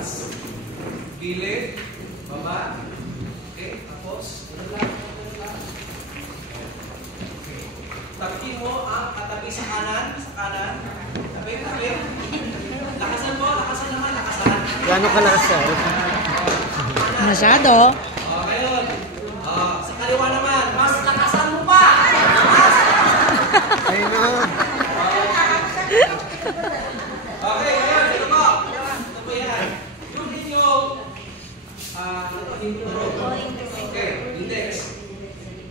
taas. Gilid, baba. Okay, tapos, okay. Tabihin mo ang katabi sa kanan, tabi. Lakasan mo, lakasan naman, lakasan. Gano'ng kalakas siya? Masyado. Ngayon, sa kaliwa naman, mas lakasan mo pa! Ayun na. Okay, ngayon, ito po. Ito po yan. Yung inyong, okay, index.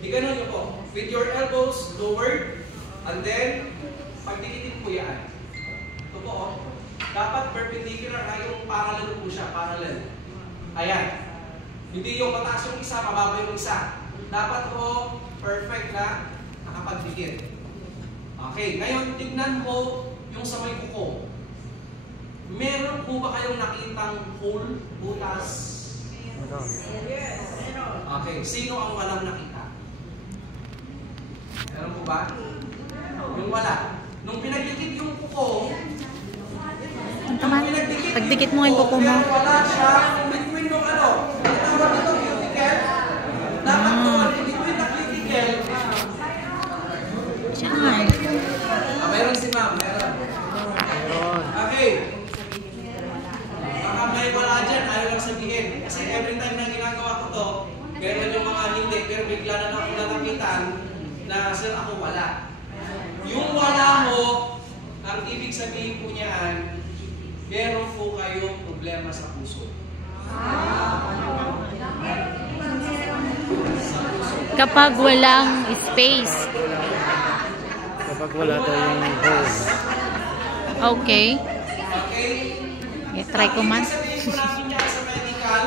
Ganun nyo po. With your elbows lowered, and then, pagdikitin po yan. Ito po, oh. Dapat perpendicular ay yung parallel po siya, parallel. Ayan. Hindi yung mataas yung isa, mababa yung isa. Dapat po, perfect na nakapagdikit. Okay, ngayon, tignan po yung sa may kuko. Meron po ba kayong nakitang hole, butas? Okay, sino ang walang nakita? Meron po ba? Yung wala. Nung pinagdikit yung kuko, Pagdikit mo yung kuko mo. wala siya between yung ano. Tawag ito cuticle. Dapat doon, between the cuticle. Siya nga eh. Meron si ma'am, meron. Okay. Baka may wala dyan, ayaw lang sabihin. Kasi every time na ginagawa ko to, meron yung mga hindi, pero bigla na ako nalapitan na, sir, ako wala. Yung wala mo, ang ibig sabihin po niyan, meron po kayong problema sa puso. Kapag walang space. Kapag wala daw yung hole. Okay. Okay? Try ko man. Ibig sabihin po namin niya sa medical,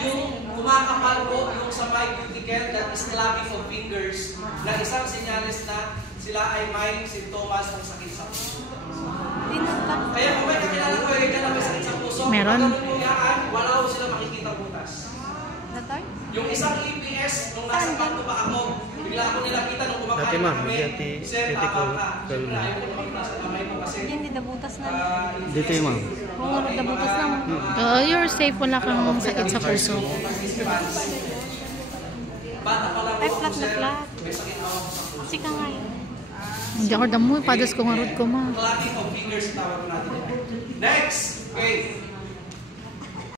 yung kumakapal po yung sa may cuticle, that is clapping of fingers, na isang sinyalis na sila ay may sintomas ng sakit sa puso. Kaya kung may kakilala ko, dyan na may sakit sa puso, meron. Wala ko sila makikita butas. Yung isang EPS, nung nasa kanto pa ako, bigla ako nilapitan nung kumakain Dati, ma'am, kami. Sir, tama ka. Siyempre, ayaw ko naman nasa kamay ko kasi. Hindi dabutas na. Dito yung ma'am. Oo, dabutas na. You're safe. Wala kang sakit sa puso. Bata pa lang Ay, po flat ako, na sir. flat. May sakit ako sa puso. Kasi ka nga yun. Hindi ako damo. Padas ko nga root ko ma. Clapping of fingers, tawag natin yan. Next! Okay.